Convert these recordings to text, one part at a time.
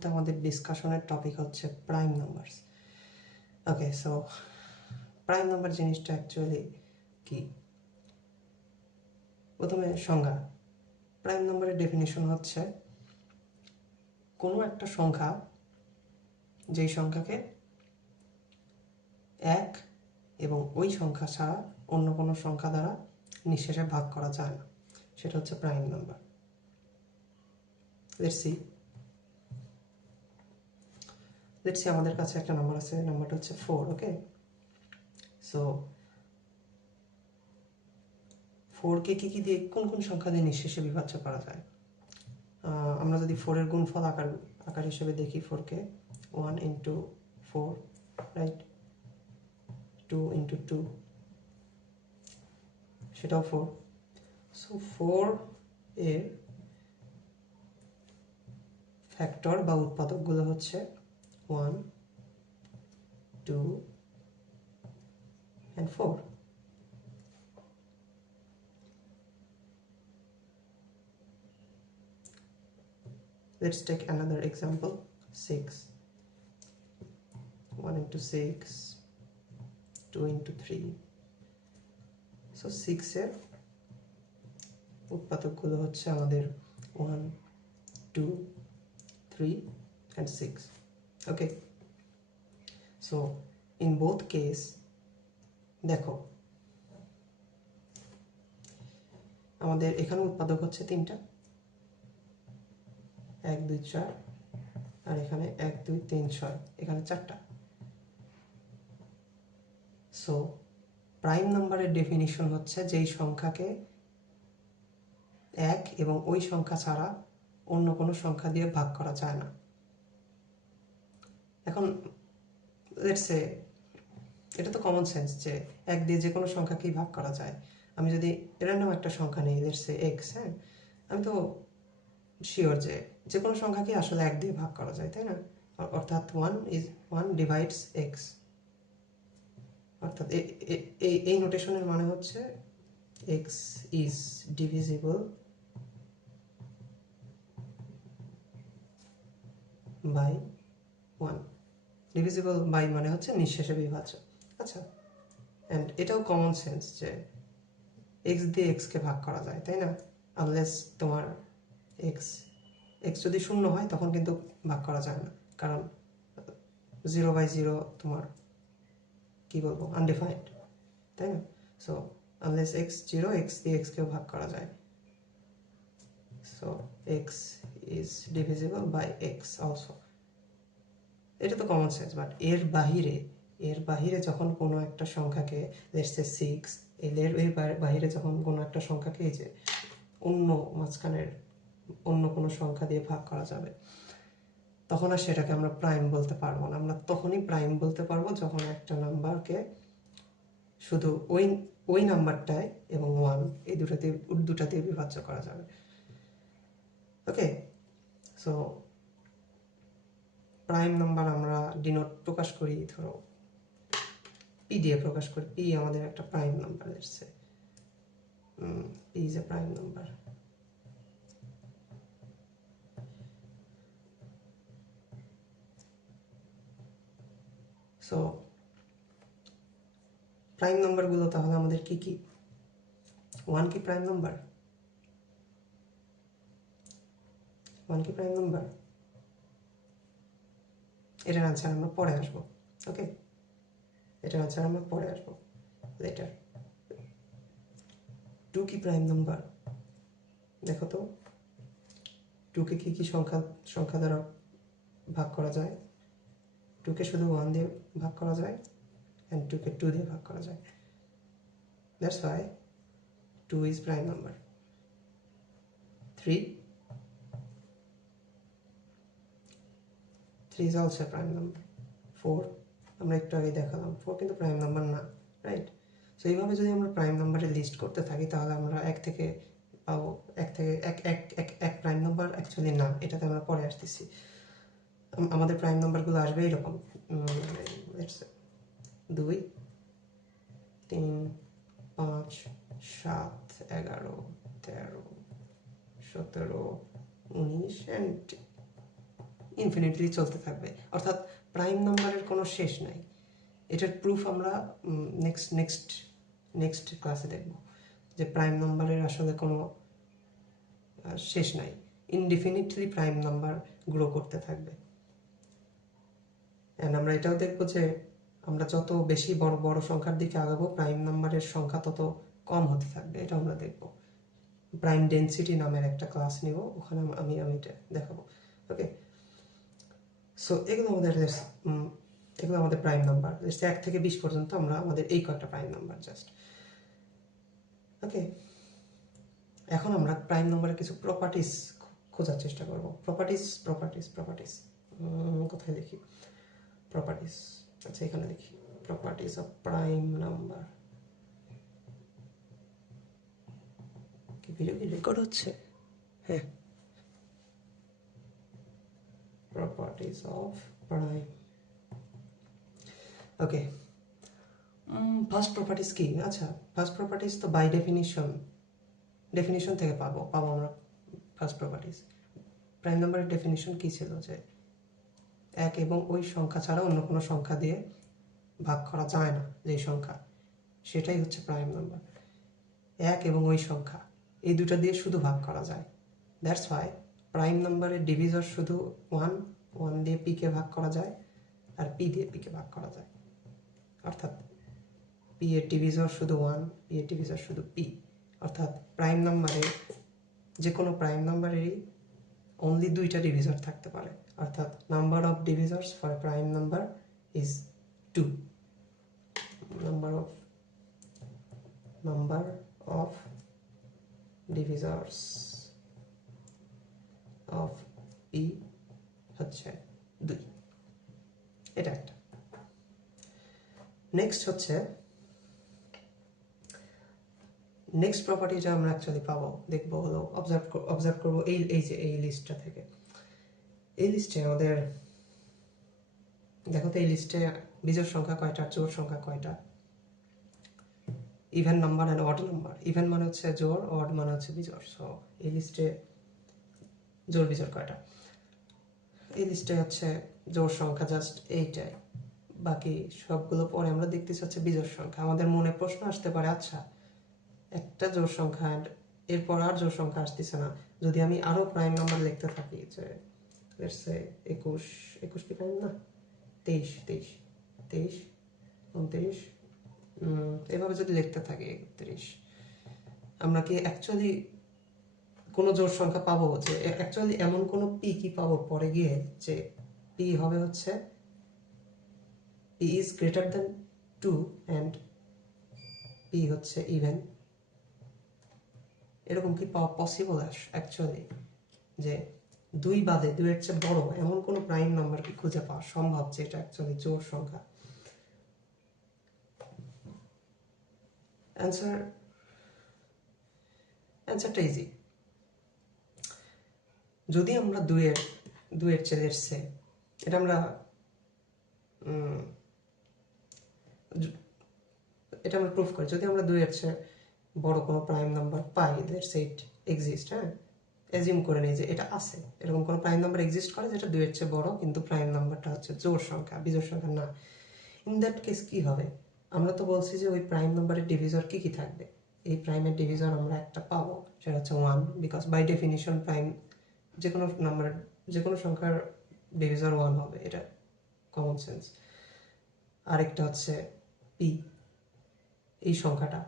মুহূর্তে আমাদের ডিসকাশনের টপিক হচ্ছে প্রাইম নাম্বারস। ওকে, সো প্রাইম নাম্বার জিনিসটা অ্যাকচুয়ালি কি? প্রথমে সংজ্ঞা। প্রাইম নাম্বারের ডেফিনিশন হচ্ছে কোনো একটা সংখ্যা যেই সংখ্যাকে এক এবং ওই সংখ্যা ছাড়া অন্য কোনো সংখ্যা দ্বারা নিঃশেষে ভাগ করা যায় না, সেটা হচ্ছে প্রাইম নাম্বার। লেটস সি আমাদের কাছে একটা নাম্বার আছে, নাম্বারটা হচ্ছে 4। ওকে, সো 4কে কি দিয়ে, কোন কোন সংখ্যা দিয়ে নিঃশেষে বিভাজ্য করা যায়? আমরা যদি 4-এর গুণফল আকার হিসেবে দেখি 4কে 1 ইন্টু 4, রাইট, 2 ইন্টু 2, সেটাও 4। সো 4 এর ফ্যাক্টর বা উৎপাদকগুলো হচ্ছে 1, 2 and 4. Let's take another example. 6, 1 into 6, 2 into 3. So 6 এর উৎপাদকগুলো হচ্ছে আমাদের 1, 2, 3 and 6. Okay, so in both case দেখো আমাদের এখানে উৎপাদক হচ্ছে 3টা, 1 2 4, আর এখানে 1 2 3 6, এখানে 4টা। সো প্রাইম নাম্বারের ডেফিনিশন হচ্ছে যেই সংখ্যাকে এক এবং ওই সংখ্যা ছাড়া অন্য কোনো সংখ্যা দিয়ে ভাগ করা যায় না। এখন লেটস সে, এটা তো কমন সেন্স যে এক দিয়ে যে কোনো সংখ্যাকেই ভাগ করা যায়। আমি যদি র্যান্ডম একটা সংখ্যা নেই, লেটস সে এক্স, হ্যাঁ, আমি তো শিওর যে কোনো সংখ্যাকে আসলে এক দিয়ে ভাগ করা যায়, তাই না? অর্থাৎ 1 ডিভাইডস এক্স। অর্থাৎ এই নোটেশনের মানে হচ্ছে x is divisible by 1। Divisible by মানে হচ্ছে নিঃশেষে বিভাজ্য। আচ্ছা, অ্যান্ড এটাও কমন সেন্স যে এক্স দিয়ে এক্সকে ভাগ করা যায়, তাই না? আনলেস তোমার এক্স যদি শূন্য হয় তখন কিন্তু ভাগ করা যায় না, কারণ 0/0 তোমার কি বলবো, আনডিফাইন্ড, তাই না? সো আনলেস এক্স 0, এক্স দিয়ে এক্সকেও ভাগ করা যায়। So x is divisible by x also. এটা তো কমন সেন্স, বাট এর বাহিরে যখন কোনো একটা সংখ্যাকে, লেটস সে 6, এর বাহিরে যখন কোনো একটা সংখ্যাকে এই যে অন্য মাঝখানের অন্য কোনো সংখ্যা দিয়ে ভাগ করা যাবে, তখন আর সেটাকে আমরা প্রাইম বলতে পারবো না। আমরা তখনই প্রাইম বলতে পারবো যখন একটা নাম্বারকে শুধু ওই নাম্বারটায় এবং 1 এই দুটা দিয়ে বিভাজ্য করা যাবে। ওকে, সো প্রাইম নাম্বার আমরা ডিনোট প্রকাশ করি, ধরো পি দিয়ে প্রকাশ করি। পি আমাদের একটা prime number, let's say P is a prime number. So prime নাম্বারগুলো তাহলে আমাদের কি কি? 1 কি প্রাইম নাম্বার? 1 কি প্রাইম নাম্বার? এটার আনসার আমরা পরে আসবো। ওকে, এটার আনসার আমরা পরে আসবো, লেটার। 2 কি প্রাইম নাম্বার? দেখো তো 2কে কি সংখ্যা দ্বারা ভাগ করা যায়? 2কে শুধু 1 দিয়ে ভাগ করা যায়, and 2কে 2 দিয়ে ভাগ করা যায়। That's why 2 is prime number. 3 is also a prime number. 4 আমরা একটু আগে দেখালাম, 4 কিন্তু প্রাইম নাম্বার না, রাইট? সো এইভাবে যদি আমরা প্রাইম নাম্বারের লিস্ট করতে থাকি তাহলে আমরা এক থেকে পাবো, এক প্রাইম নাম্বার অ্যাকচুয়ালি না, এটাতে আমরা পরে আসতেছি। আমাদের প্রাইম নাম্বারগুলো আসবে এরকম, 2, 3, 5, 7, 11, 13, 17, 19 and ইনফিনিটলি চলতে থাকবে, অর্থাৎ প্রাইম নাম্বারের কোনো শেষ নাই। এটার প্রুফ আমরা নেক্সট ক্লাসে দেখব, যে প্রাইম নাম্বারের আসলে কোনো শেষ নাই, ইনডিফিনিটলি প্রাইম নাম্বার গ্রো করতে থাকবে। অ্যান্ড আমরা এটাও দেখব যে আমরা যত বেশি বড় বড় সংখ্যার দিকে আগাবো প্রাইম নাম্বারের সংখ্যা তত কম হতে থাকবে, এটা আমরা দেখব। প্রাইম ডেন্সিটি নামের একটা ক্লাস নিব, ওখানে আমি এটা দেখাবো। ওকে, সো এগুলো আমাদের প্রাইম নাম্বার। 1 থেকে 20 পর্যন্ত আমাদের এই কয়েকটা প্রাইম নাম্বার জাস্ট। ওকে, এখন আমরা প্রাইম নাম্বারের কিছু প্রপার্টিস খোঁজার চেষ্টা করব। প্রপার্টিস কোথায় লিখি? প্রপার্টিস, আচ্ছা এখানে লিখি, প্রপার্টিস অফ প্রাইম নাম্বার। কি ভিডিও কি রেকর্ড হচ্ছে? হ্যাঁ, properties of prime. Okay, first properties কি? আচ্ছা, ফার্স্ট প্রপার্টিস তো বাই ডেফিনিশন থেকে পাবো আমরা ফার্স্ট প্রপার্টিস। প্রাইম নাম্বারের ডেফিনিশন কি ছিল? যে এক এবং ওই সংখ্যা ছাড়া অন্য কোনো সংখ্যা দিয়ে ভাগ করা যায় না, যে সংখ্যা, সেটাই হচ্ছে প্রাইম নাম্বার। এক এবং ওই সংখ্যা, এই দুটো দিয়ে শুধু ভাগ করা যায়। দ্যাটস ওয়াই প্রাইম নাম্বারের ডিভিজর শুধু ওয়ান দিয়ে পি কে ভাগ করা যায়, আর পি দিয়ে পি কে ভাগ করা যায়। অর্থাৎ পি এর ডিভিজর শুধু ওয়ান, পি এর ডিভিজর শুধু পি। অর্থাৎ প্রাইম নাম্বারে, যে কোনো প্রাইম নাম্বারেরই অনলি দুইটা ডিভিজর থাকতে পারে। অর্থাৎ number of divisors for prime number is 2। Number of divisors of P হচ্ছে 2। এটা একটা। নেক্সট প্রপার্টি যা আমরা অ্যাকচুয়ালি পাবো, দেখবো হলো, অবজার্ভ করবো এই লিস্টটা থেকে। এই লিস্টে আমাদের দেখো তো, এই লিস্টে বিজোড় সংখ্যা কয়টা, জোড় সংখ্যা কয়টা? Even number and odd number. Even মানে হচ্ছে জোড়, অড মানে হচ্ছে বিজোড়। সো এই লিস্টে জোড় বিজোড় কয়টা? এই লিস্টে হচ্ছে জোড় সংখ্যা জাস্ট এইটাই, বাকি সবগুলো পরে আমরা দেখতেছি হচ্ছে বিজোড় সংখ্যা। আমাদের মনে প্রশ্ন আসতে পারে, আচ্ছা একটা জোড় সংখ্যা এরপর আর জোড় সংখ্যা আসতেছে না, যদি আমি আরো প্রাইম নাম্বার লিখতে থাকি, যে লেটস সে 21 কি প্রাইম না, 23, 29, এভাবে যদি লিখতে থাকি 31, আমরা কি অ্যাকচুয়ালি কোনো জোড় সংখ্যা পাবো? যে অ্যাকচুয়ালি এমন কোনো পি কি পাবো পরে গিয়ে, যে পি হবে হচ্ছে P is greater than 2 and P হচ্ছে ইভেন? এরকম কি পাওয়া পসিবল অ্যাকচুয়ালি? যে 2 বাদে 2 এর চেয়ে বড় এমন কোনো প্রাইম নাম্বার কি খুঁজে পাওয়া সম্ভব যে এটা অ্যাকচুয়ালি জোড় সংখ্যা? অ্যান্সারটা ইজি। যদি আমরা 2 এর চেয়ে এসছে, এটা আমরা প্রুফ করি। যদি আমরা 2 এর চেয়ে বড় কোনো prime number pi, let's say it exist, হ্যাঁ, অ্যাজিউম করে নিই যে এটা আছে, এরকম কোনো প্রাইম নাম্বার এক্সিস্ট করে যেটা 2 এর চেয়ে বড়, কিন্তু প্রাইম নাম্বারটা হচ্ছে জোড় সংখ্যা, বিজোড় সংখ্যা না। ইন দ্যাট কেস কি হবে? আমরা তো বলছি যে ওই প্রাইম নাম্বারের ডিভিজর কি থাকবে? এই প্রাইমের ডিভিজর আমরা একটা পাবো, সেটা হচ্ছে 1, বিকজ বাই ডেফিনিশন প্রাইম যে কোনো সংখ্যার ডিভিজর 1 হবে, এটা কমন সেন্স। আরেকটা হচ্ছে পি, এই সংখ্যাটা,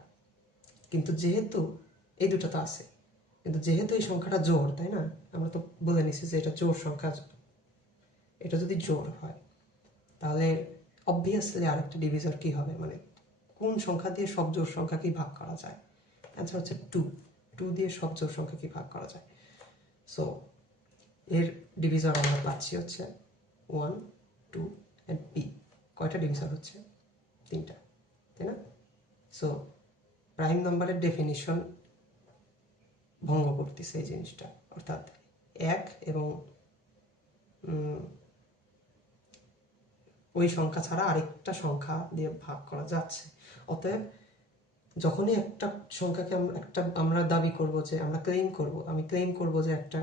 কিন্তু যেহেতু এই দুটো তো আছে, কিন্তু যেহেতু এই সংখ্যাটা জোড়, তাই না? আমরা তো বলে নিছি যে এটা জোড় সংখ্যা। এটা যদি জোড় হয় তাহলে অবভিয়াসলি আরেকটা ডিভিজর কি হবে, মানে কোন সংখ্যা দিয়ে সব জোড় সংখ্যাকে ভাগ করা যায়? অ্যান্সার হচ্ছে 2 দিয়ে সব জোড় সংখ্যাকে ভাগ করা যায়। সো এর ডিভিজর আমরা পাচ্ছি হচ্ছে 1, 2 অ্যান্ড পি। কয়টা ডিভিজর হচ্ছে? 3টা, তাই না? সো প্রাইম নাম্বারের ডেফিনিশন ভঙ্গ করতেছে এই জিনিসটা, অর্থাৎ 1 এবং ওই সংখ্যা ছাড়া আরেকটা সংখ্যা দিয়ে ভাগ করা যাচ্ছে। অতএব যখনই একটা সংখ্যাকে আমরা দাবি করব, যে আমি ক্লেম করব যে একটা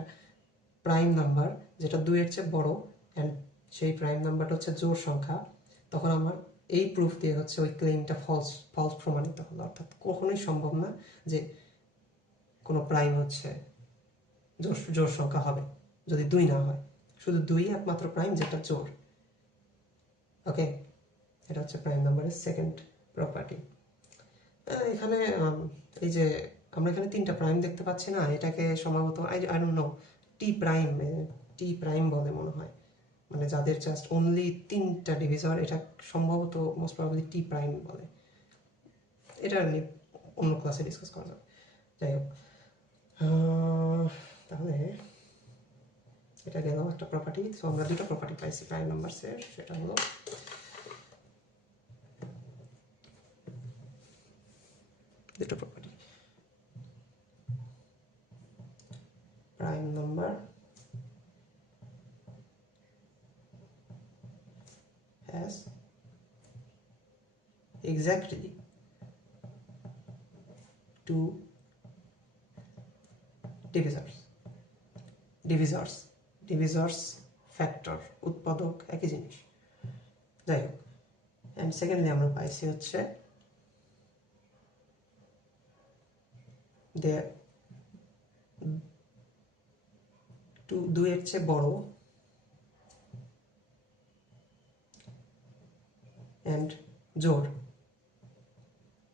প্রাইম নাম্বার যেটা 2 এর চেয়ে বড়, অ্যান্ড সেই প্রাইম নাম্বারটা হচ্ছে জোড় সংখ্যা, তখন আমার এই প্রুফ দিয়ে হচ্ছে ওই ক্লেমটা ফলস প্রমাণিত হলো। অর্থাৎ কখনোই সম্ভব না যে কোনো প্রাইম হচ্ছে জোড় সংখ্যা হবে যদি 2 না হয়। শুধু 2 একমাত্র প্রাইম যেটা জোড়। ওকে, এটা হচ্ছে প্রাইম নাম্বারের সেকেন্ড প্রপার্টি। এখানে এই যে আমরা এখানে 3টা প্রাইম দেখতে পাচ্ছি না, এটাকে সম্ভবত I don't know T prime বলে মনে হয়, মানে যাদের জাস্ট অনলি 3টা ডিভিজর, এটা সম্ভবত মোস্ট প্রবাবলি টি প্রাইম বলে। এটা নিয়ে অন্য ক্লাসে ডিসকাস করা যাবে। যাই হোক, তাহলে এটা গেল একটা প্রপার্টি। সো আমরা 2টা প্রপার্টি পাইছি প্রাইম নাম্বারসের, সেটা হলো দুটো property, prime number has exactly 2 divisors factor, উৎপাদক একই জিনিস। যাই হোক, অ্যান্ড সেকেন্ডলি আমরা পাইছি হচ্ছে দুইয়ের চেয়ে বড় অ্যান্ড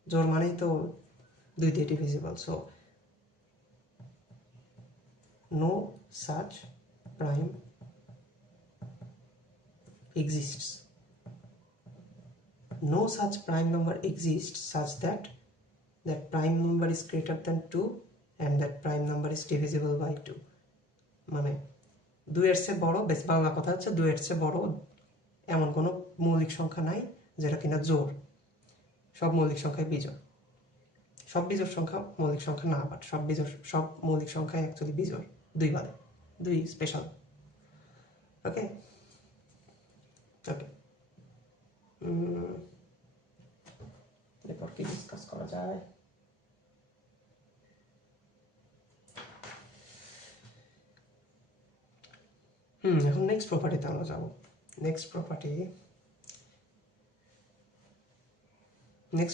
জোড় মানেই তো 2 দিয়ে divisible. So no such prime exists. No such prime number exists such that that prime number is greater than 2 and that prime number is divisible by 2. মানে 2 এর চেয়ে বড়, বেশ বাংলা কথা হচ্ছে 2 এর চেয়ে বড় এমন কোনো মৌলিক সংখ্যা নাই যেটা কিনা জোড়। সব মৌলিক সংখ্যায় বিজোড়। সব বিজোড় সংখ্যা মৌলিক সংখ্যা না, বাট সব মৌলিক সংখ্যায় অ্যাকচুয়ালি বিজোড়, 2 বাদে, 2 স্পেশাল। ওকে ওকে, এরপর কি ডিসকাস করা যায়? এখন নেক্সট প্রপার্টিতে আমরা যাব। নেক্সট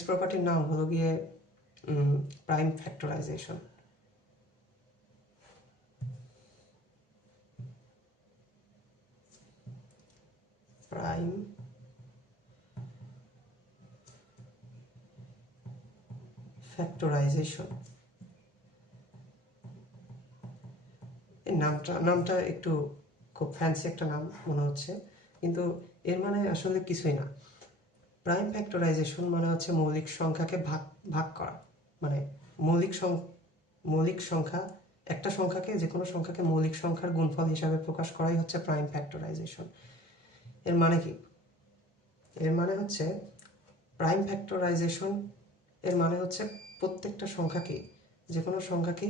প্রপার্টির নাম হলো গিয়ে প্রাইম ফ্যাক্টরাইজেশন। প্রাইম ফ্যাক্টরাইজেশন, এই নামটা একটু খুব ফ্যান্সি একটা নাম মনে হচ্ছে, কিন্তু এর মানে আসলে কিছুই না। প্রাইম ফ্যাক্টরাইজেশন মানে হচ্ছে মৌলিক সংখ্যাকে ভাগ করা, মানে মৌলিক সংখ্যা, একটা সংখ্যাকে, যে কোনো সংখ্যাকে মৌলিক সংখ্যার গুণফল হিসাবে প্রকাশ করাই হচ্ছে প্রাইম ফ্যাক্টরাইজেশন। এর মানে কি? এর মানে হচ্ছে প্রাইম ফ্যাক্টরাইজেশন এর মানে হচ্ছে প্রত্যেকটা সংখ্যাকে, যে কোনো সংখ্যাকে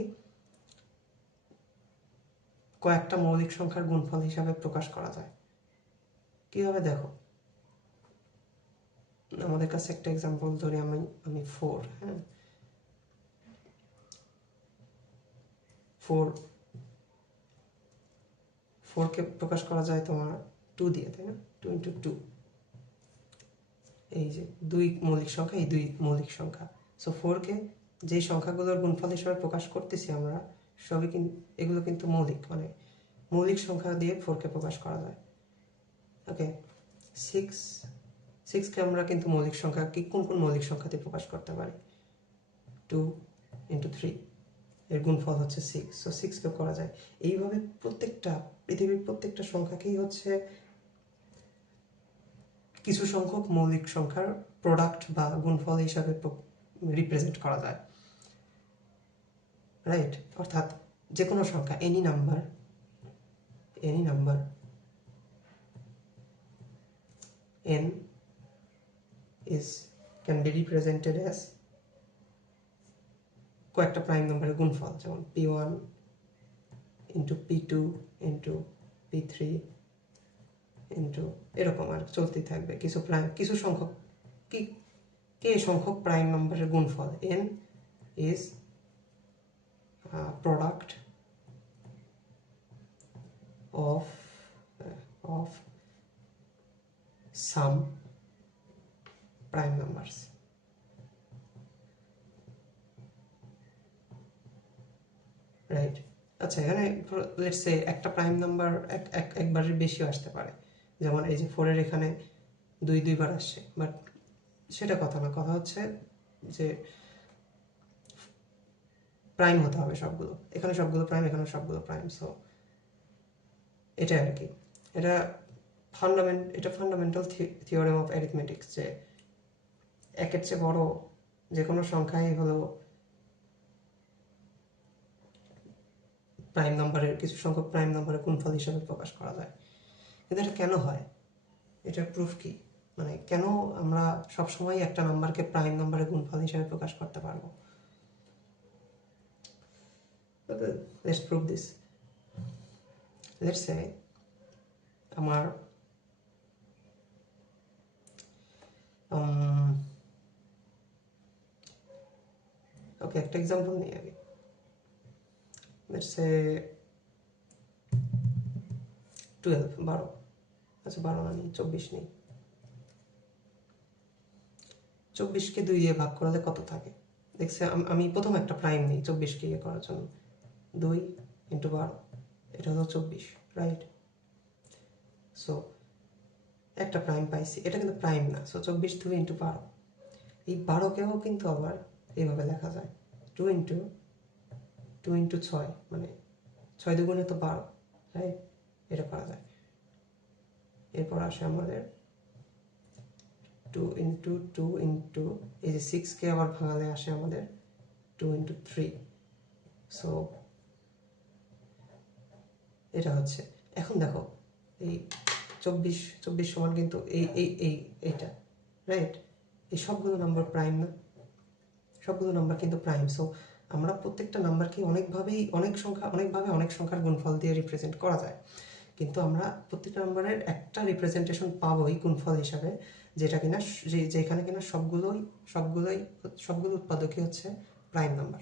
কয়েকটা মৌলিক সংখ্যার গুণফল হিসাবে প্রকাশ করা যায়। কিভাবে দেখো, আমাদের কাছে একটা এক্সাম্পল ধরি, আমি 4, হ্যাঁ, 4 কে প্রকাশ করা যায় তোমার 2 দিয়ে, তাই না? 2 × 2, এই যে 2 মৌলিক সংখ্যা, এই 2 মৌলিক সংখ্যা। সো 4 কে যেই সংখ্যাগুলোর গুণফল হিসাবে প্রকাশ করতেছি আমরা সবই এগুলো কিন্তু মৌলিক, মানে মৌলিক সংখ্যা দিয়ে 4 কে প্রকাশ করা যায়। ওকে, 6 কে আমরা কিন্তু মৌলিক সংখ্যা কোন মৌলিক সংখ্যা দিয়ে প্রকাশ করতে পারি? 2 × 3, এর গুণফল হচ্ছে 6, সো 6 কে করা যায়। এইভাবে পৃথিবীর প্রত্যেকটা সংখ্যাকেই হচ্ছে কিছু সংখ্যক মৌলিক সংখ্যার প্রোডাক্ট বা গুণফল হিসাবে রিপ্রেজেন্ট করা যায়, রাইট? অর্থাৎ যে কোনো সংখ্যা, any number n can be represented as কয়েকটা প্রাইম নাম্বারের গুণফল, যেমন p1 × p2 × p3 এরকম আর চলতেই থাকবে। কিছু সংখ্যক সংখ্যক প্রাইম নাম্বারের গুণফল। n is product of some prime numbers. Right. আচ্ছা, এখানে লেটস সে একটা প্রাইম নাম্বার একবারের বেশিও আসতে পারে, যেমন এই যে 4 এর এখানে 2 বার আসছে, বাট সেটা কথা না, কথা হচ্ছে যে প্রাইম হতে হবে সবগুলো, এখানে সবগুলো প্রাইম, এখানে সবগুলো প্রাইম। সো এটা আর কি, এটা ফান্ডামেন্টাল থিওরেম অফ অ্যারিথমেটিক্স, যে একের চেয়ে বড় যে কোনো সংখ্যাই হলো প্রাইম নাম্বারের, কিছু সংখ্যক প্রাইম নাম্বারের গুণফল হিসাবে প্রকাশ করা যায়। কিন্তু এটা কেন হয়, এটার প্রুফ কি, মানে কেন আমরা সবসময় একটা নাম্বারকে প্রাইম নাম্বারের গুণফল হিসাবে প্রকাশ করতে পারবো? Let's prove this. Let's say আমার ওকে, একটা এক্সাম্পল নিই আগে। লেটস সে 12, আচ্ছা 12 না, নিই 24 নিই। 24কে 2 দিয়ে ভাগ করলে কত থাকে? দেখছে, আমি প্রথম একটা প্রাইম নিই 24কে ইয়ে করার জন্য, 2 × 12, এটা হলো 24, রাইট? সো একটা প্রাইম পাইছি, এটা কিন্তু প্রাইম না। সো 24 2 × 12, এই 12কেও কিন্তু আবার এইভাবে লেখা যায়, 2 × 6, মানে 6 দুগুণে তো 12, রাইট? এটা করা যায়। এরপর আসে আমাদের 2 × 2 × এই যে 6কে আবার ভাঙালে আসে আমাদের 2 × 3। সো এটা হচ্ছে, এখন দেখো এই 24 সমান কিন্তু এইটা, রাইট? এই সবগুলো নাম্বার প্রাইম না, সবগুলো নাম্বার কিন্তু প্রাইম। সো আমরা প্রত্যেকটা নাম্বারকে অনেকভাবে অনেক সংখ্যার গুণফল দিয়ে রিপ্রেজেন্ট করা যায়, কিন্তু আমরা প্রত্যেকটা নাম্বারের একটা রিপ্রেজেন্টেশন পাবোই গুণফল হিসাবে, যেটা কিনা যেখানে কিনা সবগুলো উৎপাদকই হচ্ছে প্রাইম নাম্বার।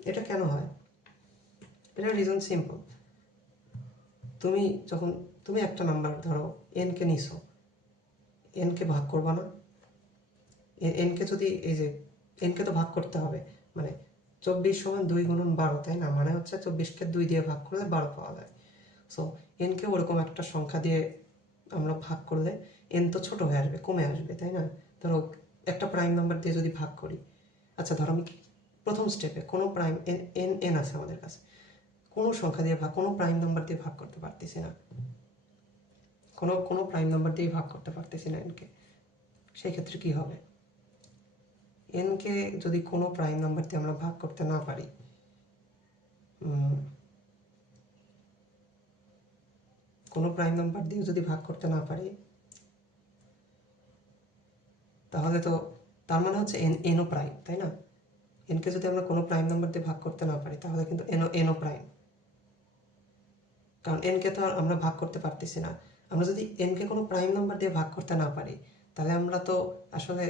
এটা কেন হয়? এটা রিজন সিম্পল। তুমি একটা নাম্বার ধরো n কে নিছো, n কে ভাগ করবা না? n কে যদি এই যে n কে তো ভাগ করতে হবে, মানে 24 সমান 2 × 12, তাই না? মানে হচ্ছে 24কে 2 দিয়ে ভাগ করলে 12 পাওয়া যায়। সো n কে ওরকম একটা সংখ্যা দিয়ে আমরা ভাগ করলে n তো ছোট হয়ে আসবে, কমে আসবে, তাই না? ধরো একটা প্রাইম নাম্বার দিয়ে যদি ভাগ করি, আচ্ছা ধরো আমি প্রথম স্টেপে কোনো প্রাইম n আছে আমাদের কাছে, কোনো সংখ্যা দিয়ে কোনো প্রাইম নাম্বার দিয়ে ভাগ করতে পারতেছি না, কোনো প্রাইম নাম্বার দিয়ে ভাগ করতে পারতেছি না nকে। সেই ক্ষেত্রে কি হবে? nকে যদি কোনো প্রাইম নাম্বার দিয়ে আমরা ভাগ করতে না পারি, কোনো প্রাইম নাম্বার দিয়ে যদি ভাগ করতে না পারি, তাহলে তো তার মানে হচ্ছে এনও প্রাইম, তাই না? এনকে যদি আমরা কোনো প্রাইম নাম্বার দিয়ে ভাগ করতে না পারি, তাহলে কিন্তু এনও প্রাইম, কারণ এনকে তো আমরা ভাগ করতে পারতেছি না। আমরা যদি এনকে কোনো প্রাইম নাম্বার দিয়ে ভাগ করতে না পারি, তাহলে আমরা তো আসলে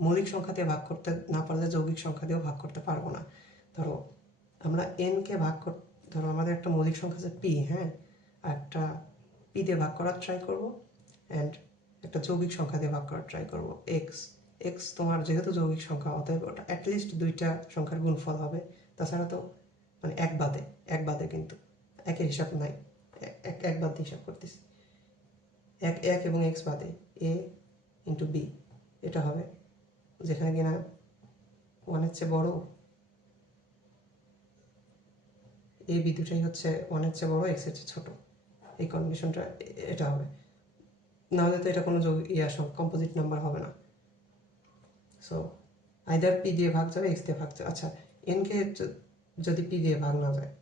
মৌলিক সংখ্যা দিয়ে ভাগ করতে না পারলে যৌগিক সংখ্যা দিয়েও ভাগ করতে পারবো না। ধরো আমরা এনকে ধরো আমাদের একটা মৌলিক সংখ্যা আছে পি, হ্যাঁ, একটা পি দিয়ে ভাগ করার ট্রাই করবো, অ্যান্ড একটা যৌগিক সংখ্যা দিয়ে ভাগ করার ট্রাই করবো এক্স তোমার যেহেতু যৌগিক সংখ্যা, অতএব ওটা অ্যাটলিস্ট 2টা সংখ্যার গুণফল হবে, তাছাড়া তো মানে এক বাদে কিন্তু একের হিসাব নাই, এক বাদ দিয়ে হিসাব করতেছি, এক এবং এক্স বাদে এ × বি এটা হবে, যেখানে কিনা 1-এর চেয়ে বড়, এ বি দুটাই হচ্ছে 1-এর চেয়ে বড়, এক্স এর চেয়ে ছোট, এই কন্ডিশনটা এটা হবে, নাহলে তো এটা কোনো কম্পোজিট নাম্বার হবে না। সো আইদার পি দিয়ে ভাগ যাবে, এক্স দিয়ে ভাগ যাবে। আচ্ছা, এনকে যদি পি দিয়ে ভাগ না যায়,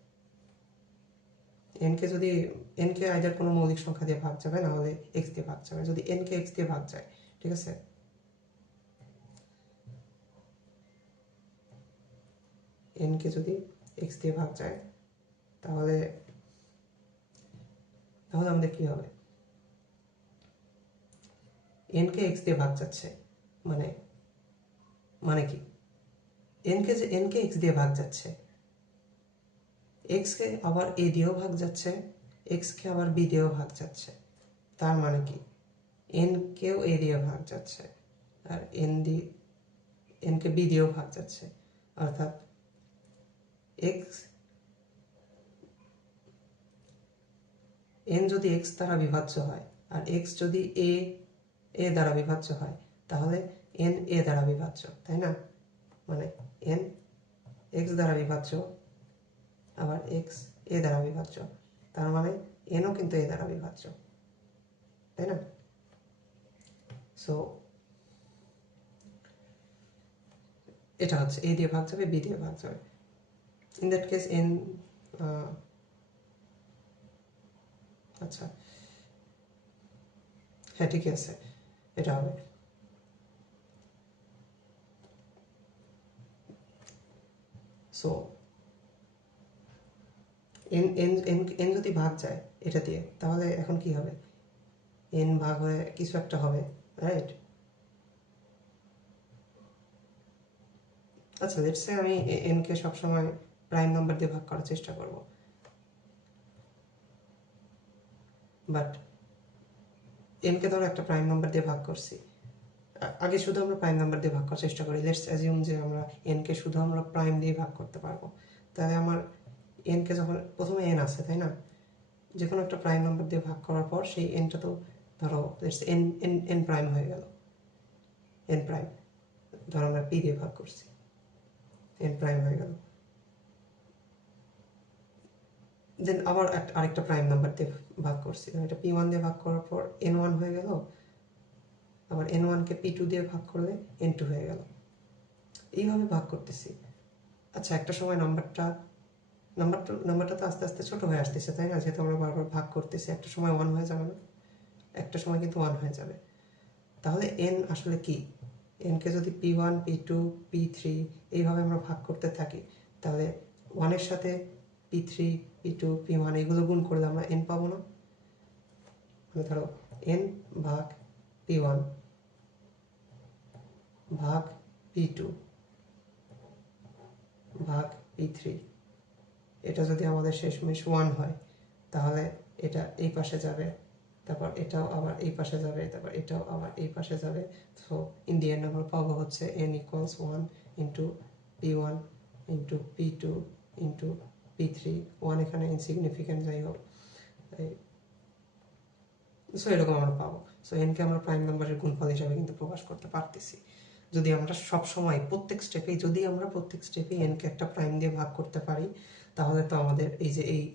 এনকে আইদার কোনো মৌলিক সংখ্যা দিয়ে ভাগ যাবে, না হলে এক্স দিয়ে ভাগ যাবে। যদি এনকে এক্স দিয়ে ভাগ যায়, ঠিক আছে, এনকে যদি এক্স দিয়ে ভাগ যায়, তাহলে আমাদের কি হবে? এনকে এক্স দিয়ে ভাগ যাচ্ছে, মানে কি? এনকে এক্স দিয়ে ভাগ যাচ্ছে, এক্সকে আবার এ দিয়েও ভাগ যাচ্ছে, এক্সকে আবার বি দিয়েও ভাগ যাচ্ছে, তার মানে কি এন কেও এ দিয়ে ভাগ যাচ্ছে আর এন কে বি দিয়েও ভাগ যাচ্ছে, অর্থাৎ এক্স এন যদি এক্স দ্বারা বিভাজ্য হয় আর এক্স যদি এ দ্বারা বিভাজ্য হয় তাহলে এন এ দ্বারা বিভাজ্য, তাই না? মানে এন এক্স দ্বারা বিভাজ্য আবার এক্স এ দ্বারা বিভাজ্য, তার মানে এনও কিন্তু এ দ্বারা বিভাজ্য, তাই না? সো এটা হচ্ছে এ দিয়ে ভাগ যাবে, বি দিয়ে ভাগ যাবে। ইন দ্যাট কেস এন, আচ্ছা হ্যাঁ ঠিক আছে, এটা হবে। So N N N N যদি ভাগ যায় এটা দিয়ে, তাহলে এখন কি হবে? এন ভাগ হয়ে কিছু একটা হবে, রাইট? আচ্ছা লেটস সে আমি এন কে সবসময় প্রাইম নাম্বার দিয়ে ভাগ করার চেষ্টা করব, বাট এন কে ধরো একটা প্রাইম নাম্বার দিয়ে ভাগ করছি। আগে শুধু আমরা প্রাইম নাম্বার দিয়ে ভাগ করার চেষ্টা করি। লেটস অ্যাজিউম যে আমরা এন কে শুধু আমরা প্রাইম দিয়ে ভাগ করতে পারবো। তাহলে আমার এন কে যখন প্রথমে এন আছে, তাই না? যে কোনো একটা প্রাইম নাম্বার দিয়ে ভাগ করার পর সেই এনটা তো ধরো let's N N N prime হয়ে গেল। এন প্রাইম ধরো আমরা পি দিয়ে ভাগ করছি, এন প্রাইম হয়ে গেল। দেন আবার আরেকটা প্রাইম নাম্বার দিয়ে ভাগ করছি, এটা পি ওয়ান দিয়ে ভাগ করার পর এন ওয়ান হয়ে গেল। আবার এন ওয়ানকে পি টু দিয়ে ভাগ করলে এন টু হয়ে গেল। এইভাবে ভাগ করতেছি। আচ্ছা একটা সময় নাম্বারটা তো আস্তে আস্তে ছোট হয়ে আসতেছে, তাই না? যেহেতু আমরা বারবার ভাগ করতেছি, একটা সময় ওয়ান হয়ে যাবে না? একটা সময় কিন্তু ওয়ান হয়ে যাবে। তাহলে এন আসলে কি? এনকে যদি P one P two P three এইভাবে আমরা ভাগ করতে থাকি, তাহলে ওয়ানের সাথে P three P two P one এগুলো গুণ করলে আমরা এন পাবো না? মানে ধরো এন ভাগ পি ওয়ান ভাগ পি টু ভাগ পি থ্রি, এটা যদি আমাদের শেষমেশ ওয়ান হয় তাহলে এটা এই পাশে যাবে, তারপর এটাও আবার এই পাশে যাবে, তারপর এটাও আবার এই পাশে যাবে। সো ইন দি এন্ড আমরা পাবো হচ্ছে N equals one into P one into P two into P three. One এখানে ইনসিগনিফিকেন্ট, যাই হোক। সো এরকম আমরা পাবো। সো এনকে আমরা প্রাইম নাম্বারের গুণফল হিসাবে কিন্তু প্রকাশ করতে পারতেছি যদি আমরা সবসময় প্রত্যেক স্টেপে এনকে একটা প্রাইম দিয়ে ভাগ করতে পারি। তাহলে তো আমাদের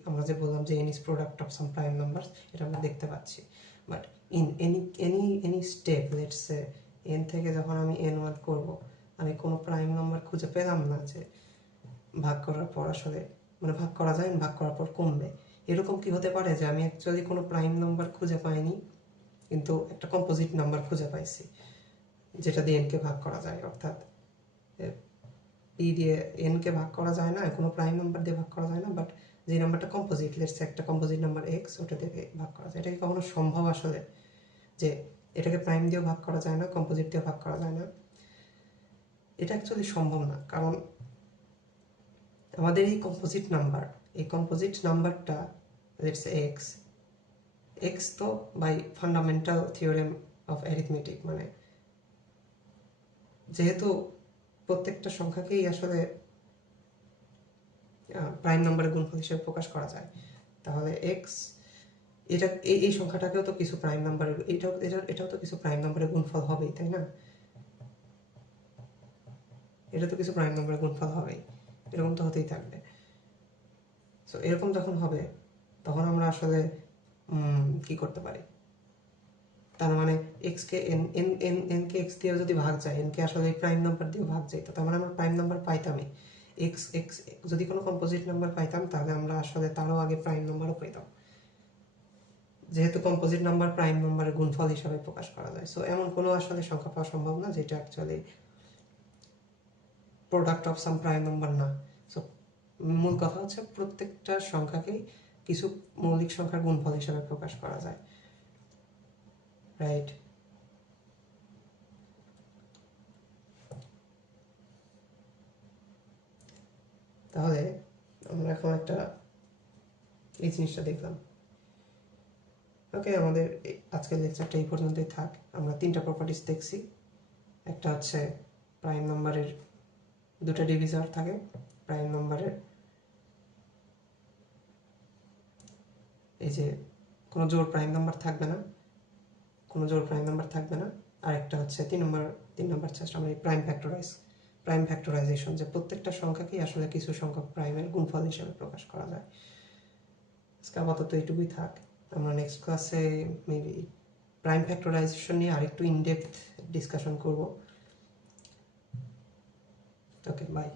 আমরা যে বললাম যে N is product of some prime numbers, এটা আমরা দেখতে পাচ্ছি। But in any step, let's say N থেকে যখন আমি এন ওয়ান করবো, আমি কোনো প্রাইম নাম্বার খুঁজে পেলাম না যে ভাগ করার পর আসলে মানে ভাগ করা যায়, ভাগ করার পর কমবে। এরকম কি হতে পারে যে আমি অ্যাকচুয়ালি কোনো প্রাইম নাম্বার খুঁজে পাইনি, কিন্তু একটা কম্পোজিট নাম্বার খুঁজে পাইছি যেটা দিয়ে এনকে ভাগ করা যায়? অর্থাৎ পি দিয়ে এনকে ভাগ করা যায় না, কোনো প্রাইম নাম্বার দিয়ে ভাগ করা যায় না, বাট যে নাম্বারটা কম্পোজিট, লেটস একটা কম্পোজিট নাম্বার এক্স, ওটা দিয়ে ভাগ করা যায়। এটা কি কখনো সম্ভব আসলে যে এটাকে প্রাইম দিয়েও ভাগ করা যায় না, কম্পোজিট দিয়ে ভাগ করা যায় না? এটা অ্যাকচুয়ালি সম্ভব না, কারণ আমাদের এই কম্পোজিট নাম্বারটা লেটস এক্স, এক্স তো by fundamental theorem of arithmetic, মানে যেহেতু প্রত্যেকটা সংখ্যাকেই আসলে প্রাইম নাম্বারের গুণফল হিসেবে প্রকাশ করা যায়, তাহলে এক্স এটা এই সংখ্যাটাকেও তো কিছু প্রাইম নাম্বারের এটাও তো কিছু প্রাইম নাম্বারের গুণফল হবেই, তাই না? এটা তো কিছু প্রাইম নাম্বারের গুণফল হবেই, এরকম তো হতেই থাকবে। সো এরকম যখন হবে তখন আমরা আসলে কি করতে পারি? তার মানে x K N K x দিয়ে যদি ভাগ যায়, এন কে আসলে প্রাইম নাম্বার দিয়ে ভাগ যায়, তার মানে আমরা প্রাইম নাম্বার পাইতামই। এক্স এক্স যদি কোনো কম্পোজিট নাম্বার পাইতাম তাহলে আমরা আসলে তারও আগে প্রাইম নাম্বারও পাইতাম, যেহেতু কম্পোজিট নাম্বার প্রাইম নাম্বারের গুণফল হিসাবে প্রকাশ করা যায়। সো এমন কোনো আসলে সংখ্যা পাওয়া সম্ভব না যেটা actually product of some prime number না। সো মূল কথা হচ্ছে প্রত্যেকটা সংখ্যাকেই কিছু মৌলিক সংখ্যার গুণফল হিসাবে প্রকাশ করা যায়, রাইট? তাহলে আমরা এখন একটা এই জিনিসটা দেখলাম ওকে, আমাদের আজকের লেকচারটা এই পর্যন্তই থাক। আমরা 3টা প্রপার্টিস দেখছি। একটা হচ্ছে প্রাইম নাম্বারের 2টা ডিভিজার থাকে, প্রাইম নাম্বারের এই যে কোনো জোড় প্রাইম নাম্বার থাকবে না, কোনো জোড় প্রাইম নাম্বার থাকবে না। আর একটা হচ্ছে 3 নম্বর চেষ্টা আমরা প্রাইম ফ্যাক্টরাইজেশন, যে প্রত্যেকটা সংখ্যাকেই আসলে কিছু সংখ্যক প্রাইমের গুণফল হিসেবে প্রকাশ করা যায়। আজকে আপাতত এইটুকুই থাক। আমরা নেক্সট ক্লাসে মেবি প্রাইম ফ্যাক্টরাইজেশন নিয়ে আরেকটু ইনডেপথ ডিসকাশন করব। ওকে, বাই।